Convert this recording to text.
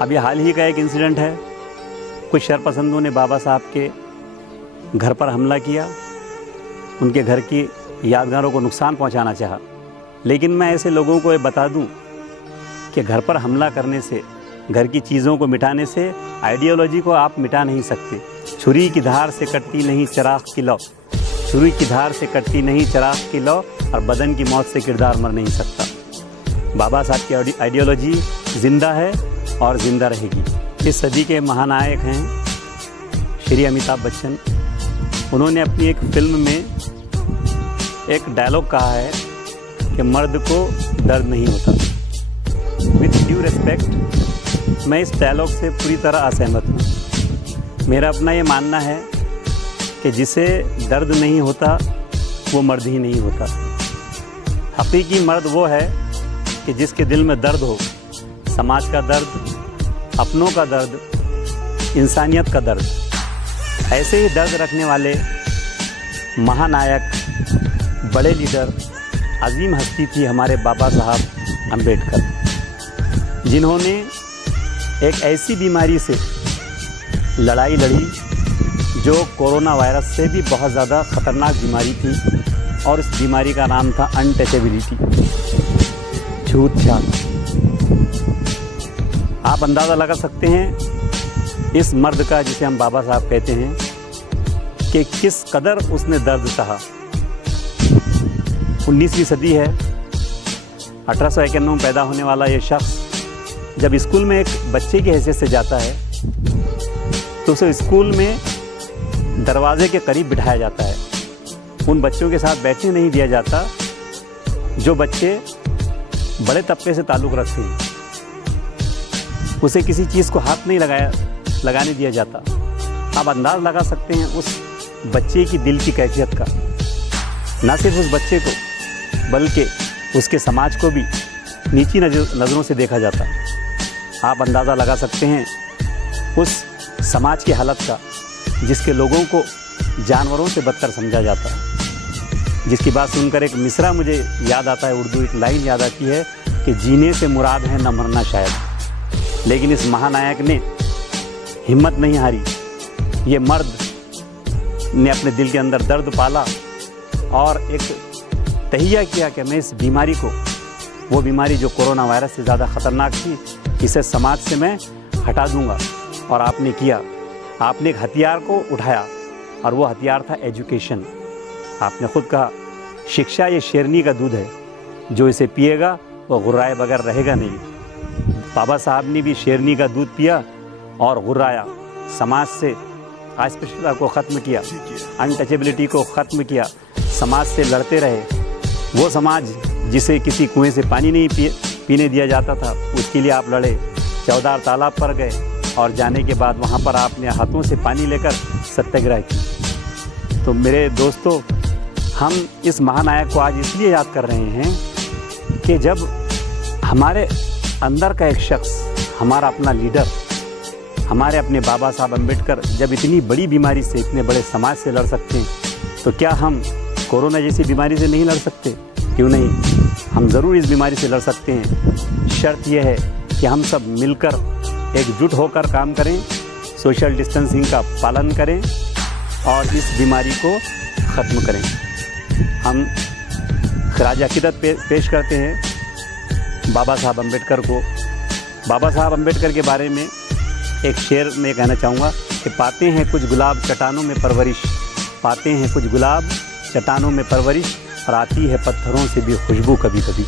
अभी हाल ही का एक इंसिडेंट है, कुछ शरपसंदों ने बाबा साहब के घर पर हमला किया, उनके घर की यादगारों को नुकसान पहुंचाना चाहा। लेकिन मैं ऐसे लोगों को ये बता दूं कि घर पर हमला करने से, घर की चीज़ों को मिटाने से आइडियोलॉजी को आप मिटा नहीं सकते। छुरी की धार से कटती नहीं चिराग की लौ, छुरी की धार से कटती नहीं चिराग की लौ, और बदन की मौत से किरदार मर नहीं सकता। बाबा साहब की आइडियोलॉजी ज़िंदा है और ज़िंदा रहेगी। इस सदी के महानायक हैं श्री अमिताभ बच्चन। उन्होंने अपनी एक फिल्म में एक डायलॉग कहा है कि मर्द को दर्द नहीं होता। विथ ड्यू रिस्पेक्ट, मैं इस डायलॉग से पूरी तरह असहमत हूँ। मेरा अपना ये मानना है कि जिसे दर्द नहीं होता वो मर्द ही नहीं होता। हकीकी मर्द वो है कि जिसके दिल में दर्द हो, समाज का दर्द, अपनों का दर्द, इंसानियत का दर्द। ऐसे ही दर्द रखने वाले महानायक, बड़े लीडर, अजीम हस्ती थी हमारे बाबा साहब अम्बेडकर, जिन्होंने एक ऐसी बीमारी से लड़ाई लड़ी जो कोरोना वायरस से भी बहुत ज़्यादा ख़तरनाक बीमारी थी, और इस बीमारी का नाम था अनटचेबिलिटी, छूत-छात। आप अंदाज़ा लगा सकते हैं इस मर्द का, जिसे हम बाबा साहब कहते हैं, कि किस कदर उसने दर्द सहा। 19वीं सदी है, 1891 में पैदा होने वाला ये शख्स जब स्कूल में एक बच्चे की हैसियत से जाता है तो उसे स्कूल में दरवाजे के करीब बिठाया जाता है। उन बच्चों के साथ बैठने नहीं दिया जाता जो बच्चे बड़े तबके से ताल्लुक़ रखते हैं। उसे किसी चीज़ को हाथ नहीं लगाने दिया जाता। आप अंदाज़ लगा सकते हैं उस बच्चे की दिल की कैफियत का। ना सिर्फ उस बच्चे को बल्कि उसके समाज को भी नीची नज़रों से देखा जाता। आप अंदाज़ा लगा सकते हैं उस समाज की हालत का, जिसके लोगों को जानवरों से बदतर समझा जाता है। जिसकी बात सुनकर एक मिसरा मुझे याद आता है, उर्दू एक लाइन याद आती है कि जीने से मुराद है न मरना शायद। लेकिन इस महानायक ने हिम्मत नहीं हारी। ये मर्द ने अपने दिल के अंदर दर्द पाला और एक तहिया किया कि मैं इस बीमारी को, वो बीमारी जो कोरोना वायरस से ज़्यादा ख़तरनाक थी, इसे समाज से मैं हटा दूंगा। और आपने किया, आपने एक हथियार को उठाया और वो हथियार था एजुकेशन। आपने खुद कहा, शिक्षा ये शेरनी का दूध है, जो इसे पिएगा वो गुर्राए बगैर रहेगा नहीं। बाबा साहब ने भी शेरनी का दूध पिया और गुर्राया, समाज से अस्पृश्यता को ख़त्म किया, अनटचेबिलिटी को ख़त्म किया, समाज से लड़ते रहे। वो समाज जिसे किसी कुएं से पानी नहीं पीने दिया जाता था, उसके लिए आप लड़े। चौदार तालाब पर गए और जाने के बाद वहाँ पर आपने हाथों से पानी लेकर सत्याग्रह की। तो मेरे दोस्तों, हम इस महानायक को आज इसलिए याद कर रहे हैं कि जब हमारे अंदर का एक शख्स, हमारा अपना लीडर, हमारे अपने बाबा साहब अम्बेडकर जब इतनी बड़ी बीमारी से, इतने बड़े समाज से लड़ सकते हैं, तो क्या हम कोरोना जैसी बीमारी से नहीं लड़ सकते? क्यों नहीं, हम ज़रूर इस बीमारी से लड़ सकते हैं। शर्त यह है कि हम सब मिलकर एकजुट होकर काम करें, सोशल डिस्टेंसिंग का पालन करें और इस बीमारी को ख़त्म करें। हम खराज अक़ीदत पेश करते हैं बाबा साहब अम्बेडकर को। बाबा साहब अम्बेडकर के बारे में एक शेर में कहना चाहूँगा कि पाते हैं कुछ गुलाब चट्टानों में परवरिश, पाते हैं कुछ गुलाब चट्टानों में परवरिश, और आती है पत्थरों से भी खुशबू कभी कभी।